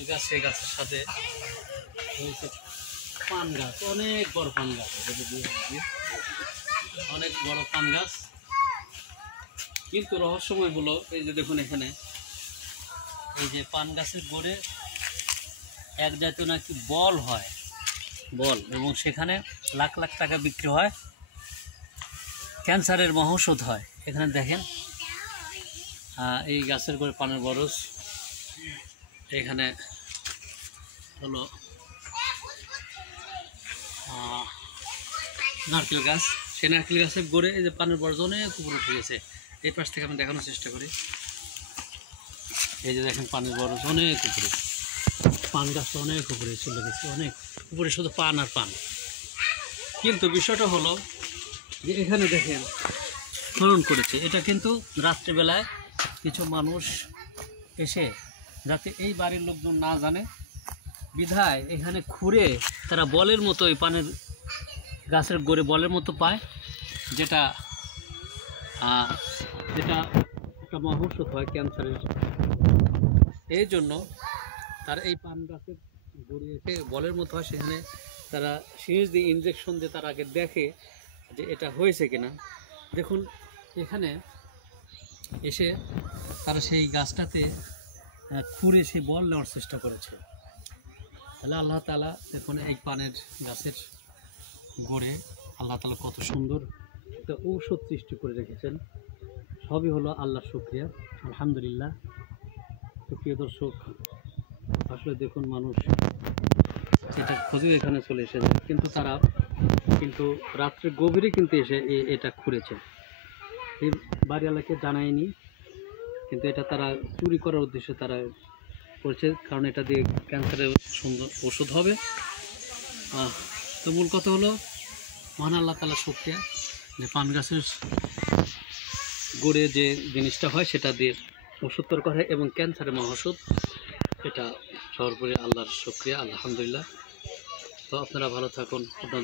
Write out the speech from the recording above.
এই গাছের সাথে হয়েছে পান গাছ, অনেক বড় পান গাছ, অনেক বড় পান গাছ। কিন্তু রহস্যময় হলো এই যে দেখুন এখানে এই যে পান গাছের গোড়ে এক জাতীয় নাকি বল হয়, বল, এবং সেখানে লাখ লাখ টাকা বিক্রি হয়, ক্যান্সারের মহৌষধ হয়। এখানে দেখেন এই গাছের গোড়ে পানের বরজ, এখানে হলো নারকেল গাছ, সেই নারকেল গাছের গোড়ে এই যে পানের বরজ অনেক উপরে উঠে গেছে। এই পাশ থেকে আমি দেখানোর চেষ্টা করি। এই যে দেখেন পানের বরজ অনেক উপরে, পান গাছটা অনেক উপরে চলে গেছে, অনেক উপরে, শুধু পান আর পান। কিন্তু বিষয়টা হলো যে এখানে দেখেন খনন করেছে, এটা কিন্তু রাত্রেবেলায় কিছু মানুষ এসে, যাতে এই বাড়ির লোকজন না জানে বিধায় এখানে খুঁড়ে তারা বলের মতো এই পানের গাছের গোড়ে বলের মতো পায়, যেটা একটা মহৌষধ হয় ক্যান্সারের। এই জন্য তারা এই পান গাছের গোড়ে এসে বলের মতো হয়, সেখানে তারা সিরিঞ্জ দিয়ে ইনজেকশন দিয়ে তার আগে দেখে যে এটা হয়েছে কিনা। দেখুন এখানে এসে তারা সেই গাছটাতে খুঁড়ে সেই বল নেওয়ার চেষ্টা করেছে। তাহলে আল্লাহ তাআলা দেখুন এই পানের গাছের গোড়ে আল্লাহ তাআলা কত সুন্দর একটা ঔষধ সৃষ্টি করে রেখেছেন। সবই হলো আল্লাহর শুকরিয়া, আলহামদুলিল্লাহ। তো প্রিয় দর্শক, আসলে দেখুন মানুষ এটা খোঁজে এখানে চলে এসেছে, কিন্তু তারা রাত্রে গভীরে কিন্তু এসে এটা খুঁড়েছে। এই বাড়িওয়ালাকে জানায়নি, কিন্তু এটা তারা চুরি করার উদ্দেশ্যে তারা করছে, কারণ এটা দিয়ে ক্যান্সারের সুন্দর ওষুধ হবে। তো মূল কথা হলো মহান আল্লাহ তাআলা শুকরিয়া যে পান গাছের গোড়ে যে জিনিসটা হয় সেটা দিয়ে ওষুধ তৈরি করা হয়, এবং ক্যান্সারের মহৌষধ, এটা সর্বোপরি আল্লাহর শুকরিয়া, আলহামদুলিল্লাহ। তো আপনারা ভালো থাকুন।